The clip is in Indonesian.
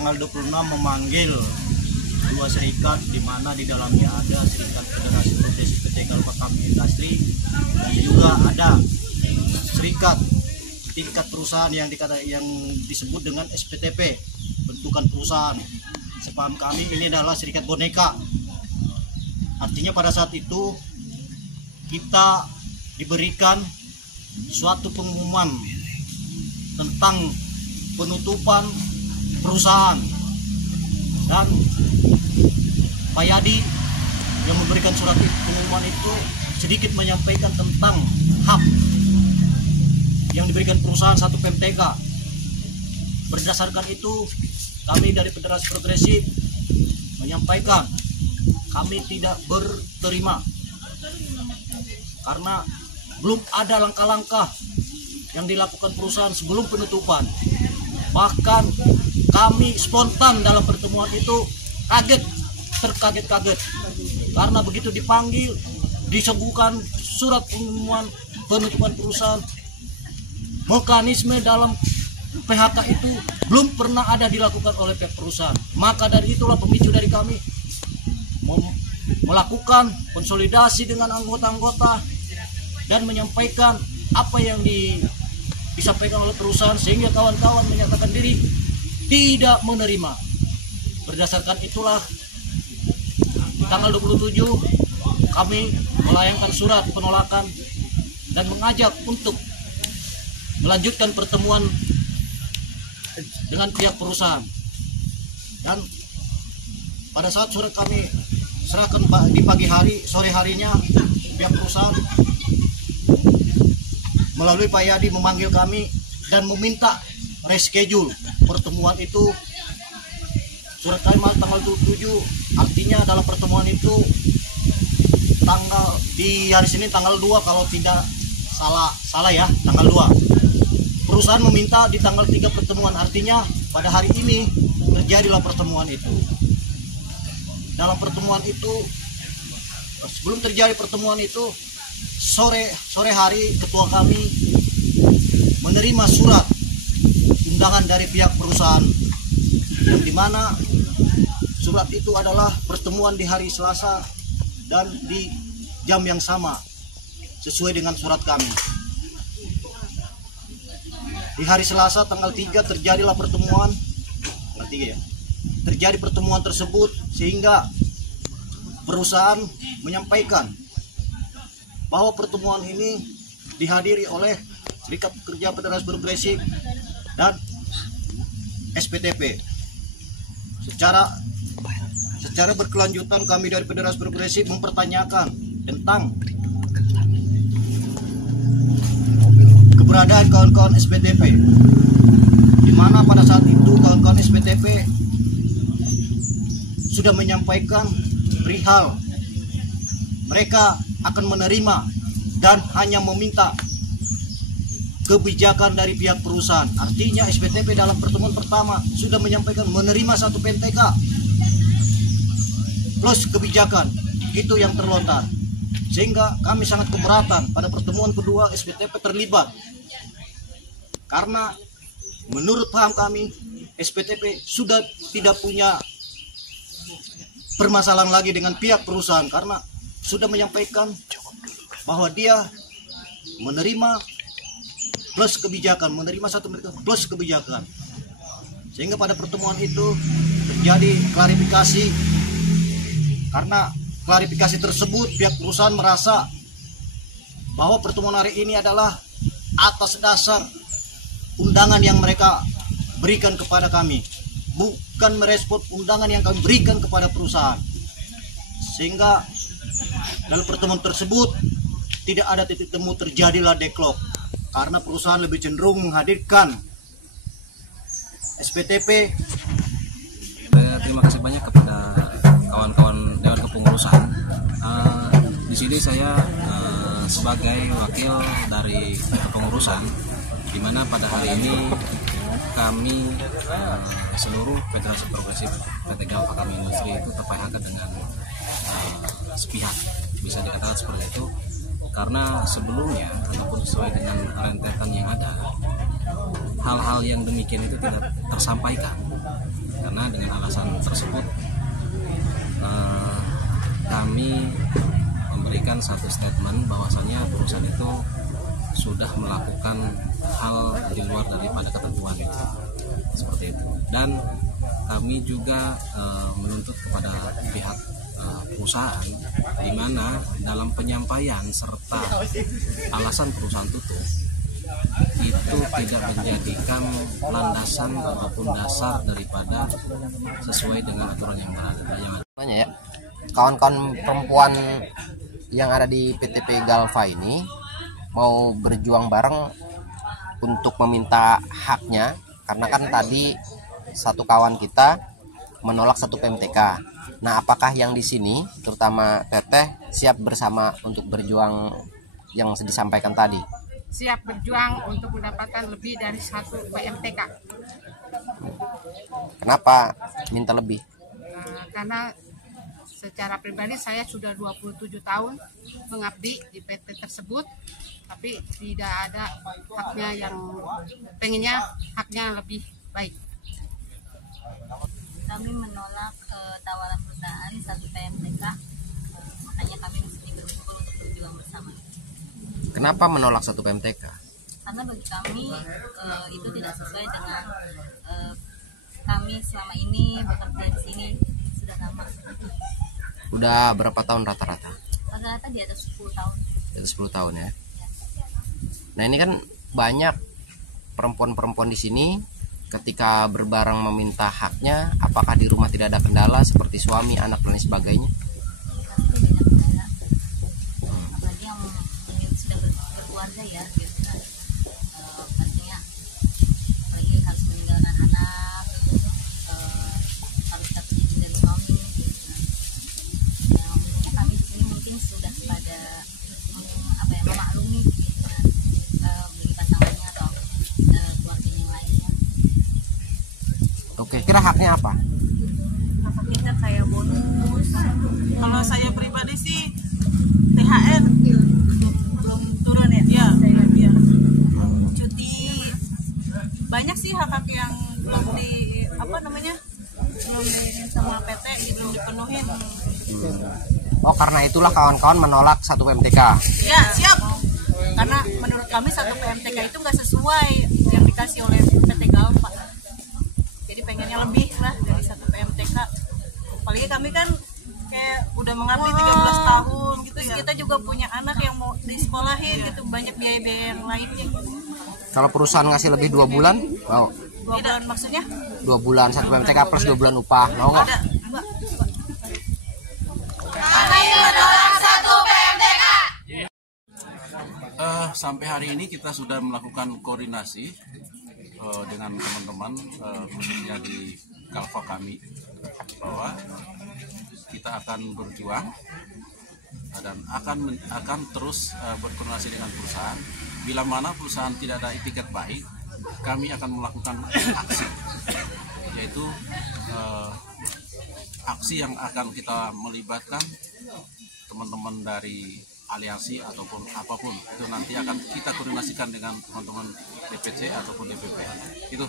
tanggal 26 memanggil dua serikat, di mana di dalamnya ada Serikat Federasi Progresif PT Galva Kami Industri, dan juga ada serikat tingkat perusahaan yang disebut dengan SPTP, bentukan perusahaan. Sepaham kami ini adalah serikat boneka. Artinya pada saat itu kita diberikan suatu pengumuman tentang penutupan perusahaan, dan Pak Yadi yang memberikan surat pengumuman itu sedikit menyampaikan tentang hak yang diberikan perusahaan satu PMTK. Berdasarkan itu kami dari Federasi Progresif menyampaikan kami tidak berterima karena belum ada langkah-langkah yang dilakukan perusahaan sebelum penutupan. Bahkan kami spontan dalam pertemuan itu terkaget-kaget karena begitu dipanggil disuguhkan surat pengumuman penutupan perusahaan, mekanisme dalam PHK itu belum pernah ada dilakukan oleh pihak perusahaan. Maka dari itulah pemicu dari kami melakukan konsolidasi dengan anggota-anggota dan menyampaikan apa yang disampaikan oleh perusahaan, sehingga kawan-kawan menyatakan diri tidak menerima. Berdasarkan itulah di tanggal 27 kami melayangkan surat penolakan dan mengajak untuk melanjutkan pertemuan dengan pihak perusahaan. Dan pada saat surat kami serahkan di pagi hari, sore harinya pihak perusahaan melalui Pak Yadi memanggil kami dan meminta reschedule pertemuan itu. Surat kami tanggal 27, artinya dalam pertemuan itu di hari Senin tanggal 2 kalau tidak salah ya, tanggal 2. Perusahaan meminta di tanggal 3 pertemuan, artinya pada hari ini terjadilah pertemuan itu. Dalam pertemuan itu, sebelum terjadi pertemuan itu, sore hari ketua kami menerima surat undangan dari pihak perusahaan, yang dimana surat itu adalah pertemuan di hari Selasa dan di jam yang sama sesuai dengan surat kami. Di hari Selasa tanggal 3 terjadilah pertemuan, tanggal 3 ya, terjadi pertemuan tersebut, sehingga perusahaan menyampaikan bahwa pertemuan ini dihadiri oleh Serikat Pekerja Federasi Progresif dan SPTP. Secara berkelanjutan kami dari Federasi Progresif mempertanyakan tentang keberadaan kawan-kawan SPTP, di mana pada saat itu kawan-kawan SPTP sudah menyampaikan perihal mereka akan menerima dan hanya meminta kebijakan dari pihak perusahaan. Artinya SPTP dalam pertemuan pertama sudah menyampaikan menerima satu PMTK plus kebijakan, itu yang terlontar, sehingga kami sangat keberatan pada pertemuan kedua SPTP terlibat, karena menurut paham kami SPTP sudah tidak punya permasalahan lagi dengan pihak perusahaan, karena sudah menyampaikan bahwa dia menerima plus kebijakan, menerima satu mereka plus kebijakan, sehingga pada pertemuan itu terjadi klarifikasi. Karena klarifikasi tersebut pihak perusahaan merasa bahwa pertemuan hari ini adalah atas dasar undangan yang mereka berikan kepada kami, bukan merespon undangan yang kami berikan kepada perusahaan, sehingga dalam pertemuan tersebut tidak ada titik temu, terjadilah deadlock karena perusahaan lebih cenderung menghadirkan SPTP. Terima kasih banyak kepada kawan-kawan Dewan Kepengurusan. Di sini saya sebagai wakil dari kepengurusan, di mana pada hari ini kami seluruh Federasi Progresif PT Galva Kami Industri itu ter-PHK dengan sepihak, bisa dikatakan seperti itu, karena sebelumnya ataupun sesuai dengan rentetan yang ada, hal-hal yang demikian itu tidak tersampaikan. karena dengan alasan tersebut kami memberikan satu statement bahwasannya perusahaan itu sudah melakukan hal di luar daripada ketentuan seperti itu, dan kami juga menuntut kepada pihak perusahaan di mana dalam penyampaian serta alasan perusahaan tutup itu tidak menjadikan landasan ataupun dasar daripada sesuai dengan aturan yang berada. Ya, kawan-kawan perempuan yang ada di PTP Galva ini mau berjuang bareng untuk meminta haknya, karena kan tadi satu kawan kita menolak satu PMTK. Nah, apakah yang di sini terutama Teteh siap bersama untuk berjuang yang disampaikan tadi? Siap berjuang untuk mendapatkan lebih dari satu PMTK. Kenapa minta lebih? Karena secara pribadi saya sudah 27 tahun mengabdi di PT tersebut, tapi tidak ada haknya, yang pengennya haknya lebih baik. Kami menolak tawaran perusahaan satu PMTK, makanya kami mesti berkumpul untuk berjuang bersama. Kenapa menolak satu PMTK? Karena bagi kami itu tidak sesuai dengan kami selama ini bekerja di sini sudah lama. Udah berapa tahun rata-rata? Rata-rata di atas 10 tahun. Di atas 10 tahun ya. Nah, ini kan banyak perempuan-perempuan di sini ketika berbareng meminta haknya, apakah di rumah tidak ada kendala seperti suami, anak dan lain sebagainya? Kami tidak kendala. Apalagi yang mungkin sudah berkeluarga ya, biasa. Pastinya apalagi harus meninggalkan anak, harus terpisah dari suami. Ya, mungkin kami di sini mungkin sudah pada memaklumi bagi pasangannya atau keluarga yang lainnya. Oke, kira haknya apa? Hak kita kayak bonus. Kalau saya pribadi sih THR belum turun ya. Iya. Cuti banyak sih hak yang belum sama PT belum dipenuhin. Oh, karena itulah kawan-kawan menolak satu PMTK. Ya, siap. Karena menurut kami satu PMTK itu nggak sesuai yang dikasih oleh PT Galva. Jadi pengennya lebih lah dari satu PMTK. Apalagi kami kan kayak udah mengabdi 13 tahun gitu. Terus kita juga punya anak yang mau disekolahin gitu, banyak biaya-biaya yang lainnya. Kalau perusahaan ngasih lebih 2 bulan, mau? 2 bulan maksudnya? 2 bulan satu PMTK plus 2 bulan upah, mau nggak? Ada, enggak. Sampai hari ini kita sudah melakukan koordinasi dengan teman-teman khususnya di Galva kami, bahwa kita akan berjuang dan akan terus berkoordinasi dengan perusahaan. Bila mana perusahaan tidak ada etiket baik, kami akan melakukan aksi, yaitu aksi yang akan kita melibatkan teman-teman dari aliansi ataupun apapun. Itu nanti akan kita koordinasikan dengan teman-teman DPC ataupun DPP. Itu